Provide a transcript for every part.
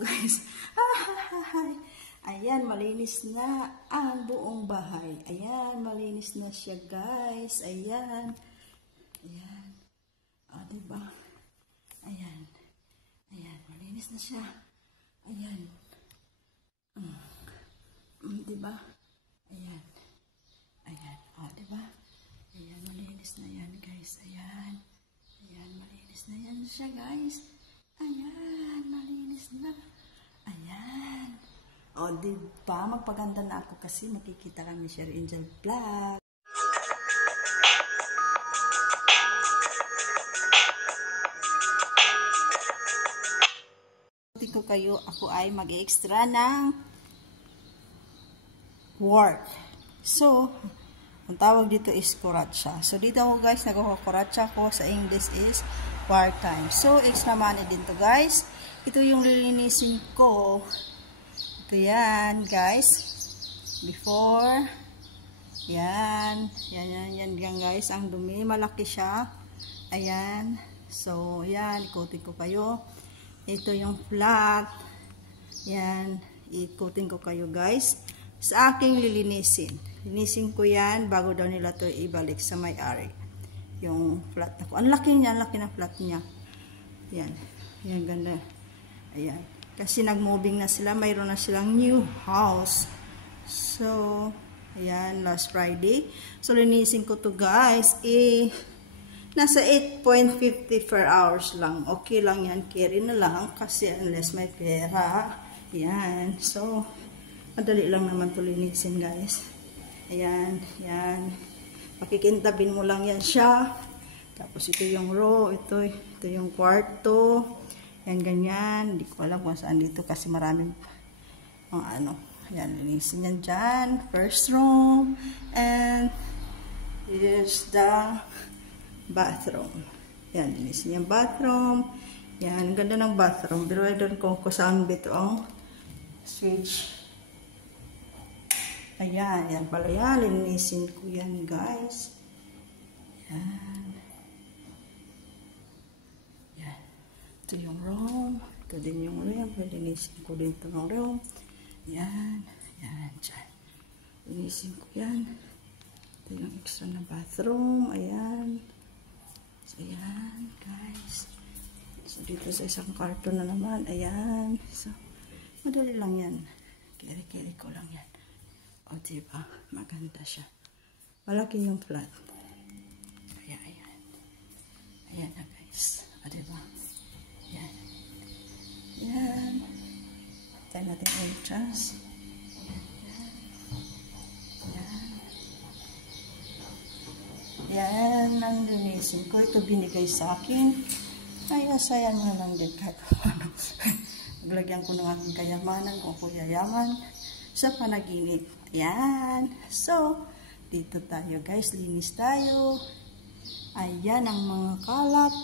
Guys, ayan, malinis na ang buong bahay. Ayan, malinis na siya, guys. Ayan. Ayan. O, diba? Ayan. Ayan, malinis na siya. Ayan. Diba? Ayan. Ayan. O, diba? Ayan, malinis na yan, guys. Ayan. Ayan, malinis na yan siya, guys. Ayan, malinis na. Ayan. O, diba? Magpaganda na ako kasi makikita kami Sherry Angel Vlog. Ko kayo, ako ay mag-extra ng work. So, ang tawag dito is kuratsa. So, dito ako guys, nagkukuratsa ko sa English is part-time. So, extra money din to guys. Ito yung lilinisin ko. Ito yan guys. Before. Yan. Yan guys. Ang dumi. Malaki siya. Ayan. So, yan. Ikutin ko kayo. Ito yung flat. Yan. Ikutin ko kayo guys. Sa aking lilinisin. Linisin ko yan bago daw nila to ibalik sa may-ari. Yung flat na ko. Ang laki niya. Ang laki ng flat niya. Yan. Yan ganda. Ayan. Kasi nag-moving na sila. Mayroon na silang new house. So, ayan. Last Friday. So, linisin ko to guys. Nasa 8.50 per hours lang. Okay lang yan. Carry na lang. Kasi unless may pera. Ayan. So, madali lang naman to linisin guys. Ayan. Ayan. Pakikintabin mo lang yan siya. Tapos ito yung row. Ito yung kwarto. Yan ganyan. Hindi ko alam kung saan dito. Kasi maraming ano. Ayan. Linisin yan dyan. First room. And here's the bathroom. Yan, linisin yung bathroom. Yan, ganda ng bathroom. Pero I don't know kung saan dito ang switch. Ayan, yan pala yan. Linisin ko yan, guys. Yan. Yan. Ito yung room. Ito din yung room. Linisin ko din ito ng room. Yan. Yan, dyan. Linisin ko yan. Ito yung extra na bathroom. Ayan. So, ayan, guys. So, dito sa isang karton na naman. Ayan. So, madali lang yan. Keri-keri ko lang yan. O, diba? Maganda siya. Malaki yung flat. Ayan, ayan. Ayan na, guys. O, diba? Ayan. Ayan. Tayo natin entrance. Yan ang linisin ko. Ito binigay sa akin. Ay, asayan na lang din kahit ano. Naglagyan ko ng aking kayamanan o kuyayaman sa panaginip. Yan. So, dito tayo guys. Linis tayo. Ayan ang mga kalat.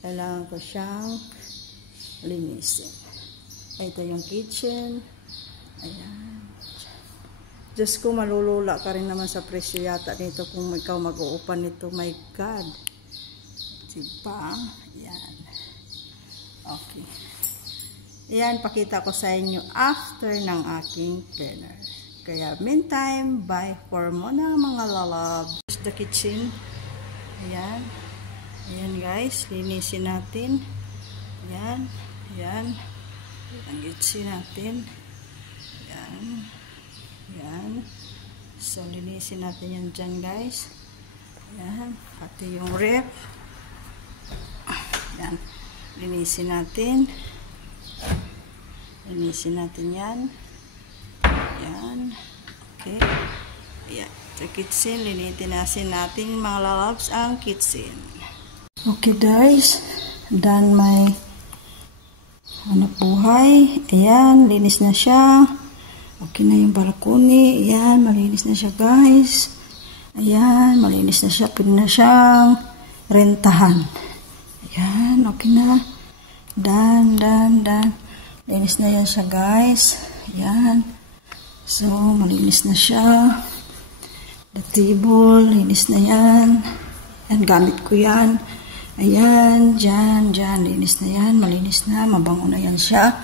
Kailangan ko siyang linisin. Ito yung kitchen. Ayan. Diyos ko, malulula ka rin naman sa presyo yata nito kung ikaw mag-uupan nito. My God. Diba? Yan. Okay. Yan, pakita ko sa inyo after ng aking cleaner. Kaya, meantime, bye for muna mga lalabs. The kitchen. Ayan. Ayan guys, linisin natin. Ayan. Ayan. Ang kitchen natin. Ayan. Yan. So, linisin natin yan dyan, guys. Yan. Pati yung ref. Yan. Linisin natin. Linisin natin yan. Yan. Okay. Ayan. Sa kitchen, linitin natin mga lalabs ang kitchen. Okay, guys. Done my hanap buhay. Ayan. Linis na siya. Okay na yung balkoni. Ayan, malinis na siya guys. Ayan, malinis na siya. Pwede na siyang rentahan. Ayan, okay na. Done. Linis na yan siya guys. Ayan. So, malinis na siya. The table, linis na yan. Ayan, gamit ko yan. Ayan, dyan. Linis na yan. Malinis na. Mabango na yan siya.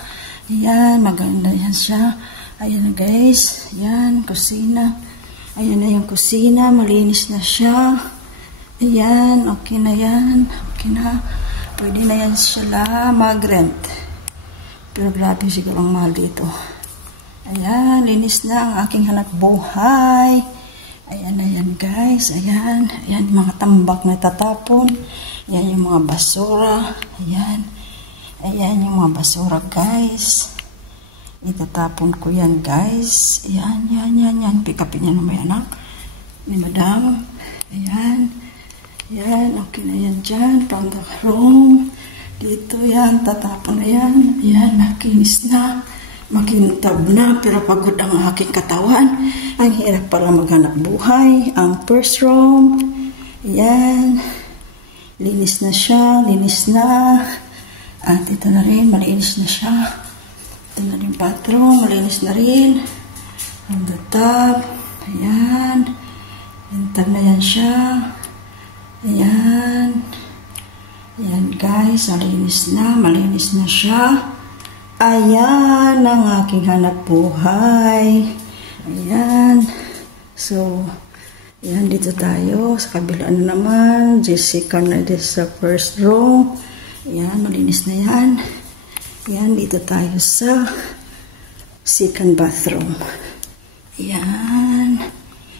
Ayan, maganda yan siya. Ayan guys, ayan, kusina. Ayan na yung kusina, malinis na siya. Ayan, okay na yan. Okay na. Pwede na yan sila mag-rent. Pero grabe siguro ang mahal dito. Ayan, linis na ang aking hanap buhay. Ayan na yan guys. Ayan, ayan yung mga tambak na tatapon. Ayan yung mga basura. Ayan. Ayan yung mga basura guys. Itatapon ko yan guys. Ayan, yan. Pick upin yan naman anak ni madam. Ayan. Ayan, okay na yan dyan. From the room. Dito yan, tatapon na yan. Ayan, nakinis na. Makintab na, pero pagod ang aking katawan. Ang hirap para maghanap buhay. Ang first room. Ayan. Linis na siya, linis na. At ito na rin, malinis na siya. Ito na rin bathroom, malinis na rin. Ang tub. Ayan. Intab na yan siya. Ayan. Ayan guys, malinis na siya. Ayan ang aking hanap buhay. Ayan. So, ayan dito tayo. Sa kabila na naman. Jessica na dito sa first row. Ayan, malinis na yan. Ayan, dito tayo sa second bathroom. Ayan.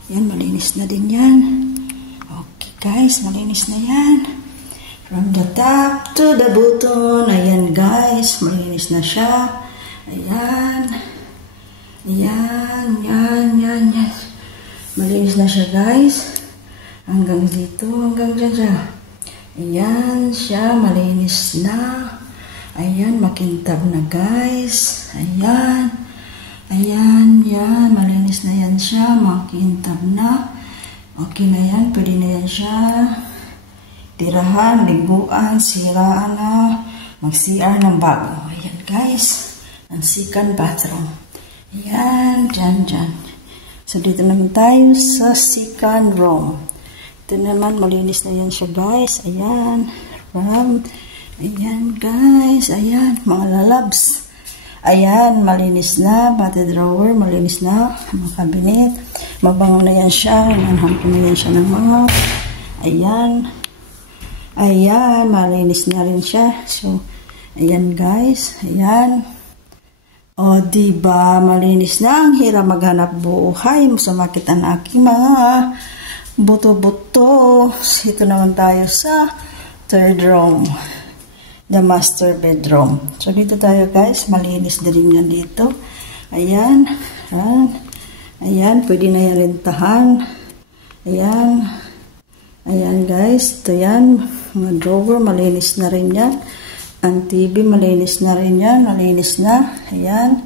Ayan, malinis na din yan. Okay guys, malinis na yan. From the top to the bottom. Ayan guys, malinis na siya. Ayan. Ayan, yan. Malinis na siya guys. Hanggang dito, hanggang dyan. Ayan siya, malinis na. Ayan, makintab na guys. Ayan. Ayan, yan. Malinis na yan siya. Makintab na. Okay na yan. Pwede na yan siya. Tirahan, liguan, siraan na. Mag-CR ng bago. Ayan guys. Ang second bathroom. Ayan, dyan. So, dito naman tayo sa second room. Ito naman, malinis na yan siya guys. Ayan. Ayan guys, ayan, mga lalabs. Ayan, malinis na, pati drawer, malinis na, mga cabinet. Mabango na yan siya, nanahang ko na yan siya ng mga. Ayan, malinis na rin siya. So, ayan guys, ayan. O, diba, malinis na, ang hirap maghanap buhay. Sumakit ang aking mga buto-buto. Ito naman tayo sa third room. The master bedroom. So, dito tayo guys. Malinis din yan dito. Ayan. Ayan. Pwede na yan rintahan. Ayan. Ayan guys. Ito yan. Mga drawer. Malinis na rin yan. Ang TV. Malinis na rin yan. Malinis na. Ayan.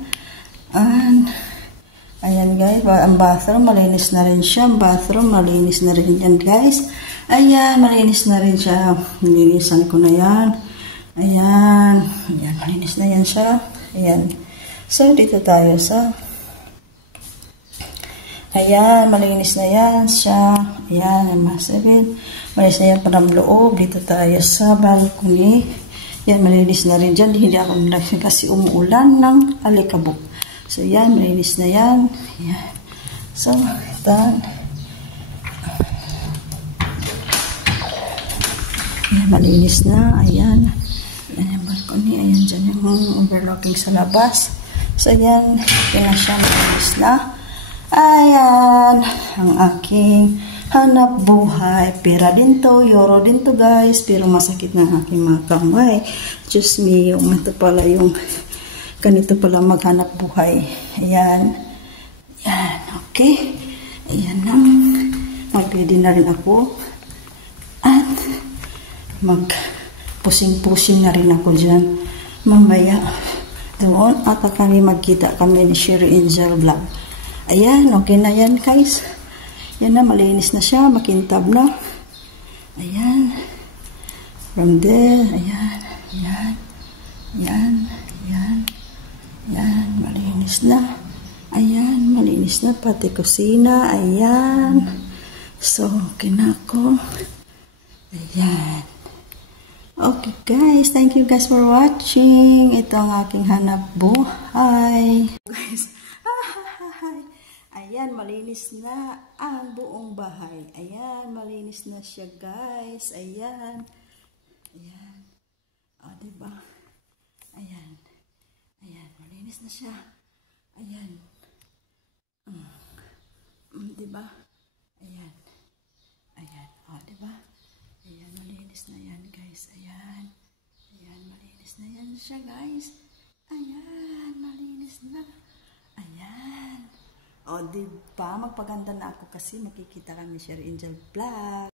Ayan guys. Ang bathroom. Malinis na rin siya. Ang bathroom. Malinis na rin yan guys. Ayan. Malinis na rin siya. Nilinisan ko na yan. Ayan. Ayan, malinis na yan siya. Ayan. So, dito tayo sa ayan, malinis na yan siya. Ayan, ang masabit. Malinis na yan parang loob. Dito tayo sa balcony. Ayan, malinis na rin dyan. Hindi ako nalagyan kasi umuulan ng alikabok. So, ayan, malinis na yan. Ayan. So, ito. Ayan, malinis na. Ayan. Ayan yung balcony. Ayan dyan yung overlooking sa labas. So, ayan. Kaya siya malinis na. Ayan. Ang aking hanap buhay. Pera din to. Euro din to guys. Pero masakit na ang aking mga kamay. Just me. Yung ito pala yung ganito pala maghanap buhay. Ayan. Ayan. Okay. Ayan lang. Mag-ready na rin ako. At mag-pusing-pusing na rin ako dyan. Mamaya doon at kami magkita kami ni Sherry Angel Vlog. Ayan, okay na yan guys. Yan na, malinis na siya, makintab na. Ayan. From there, ayan, ayan, ayan, ayan, ayan, malinis na. Ayan, malinis na, pati kusina, ayan. So, okay na ako. Ayan. Okay guys, thank you guys for watching. Ito ang aking hanap buhay. Guys, ayan, malinis na ang buong bahay. Ayan, malinis na siya guys. Ayan. Ayan. O, diba? Ayan. Ayan, malinis na siya. Ayan. Diba? Ayan. Ayan. O, diba? Ayan, malinis na yan guys. Ayan. Ayan, malinis na yan siya guys. Ayan, malinis na. Ayan. O, diba? Magpaganda na ako kasi makikita kami Sherry Angel Vlog.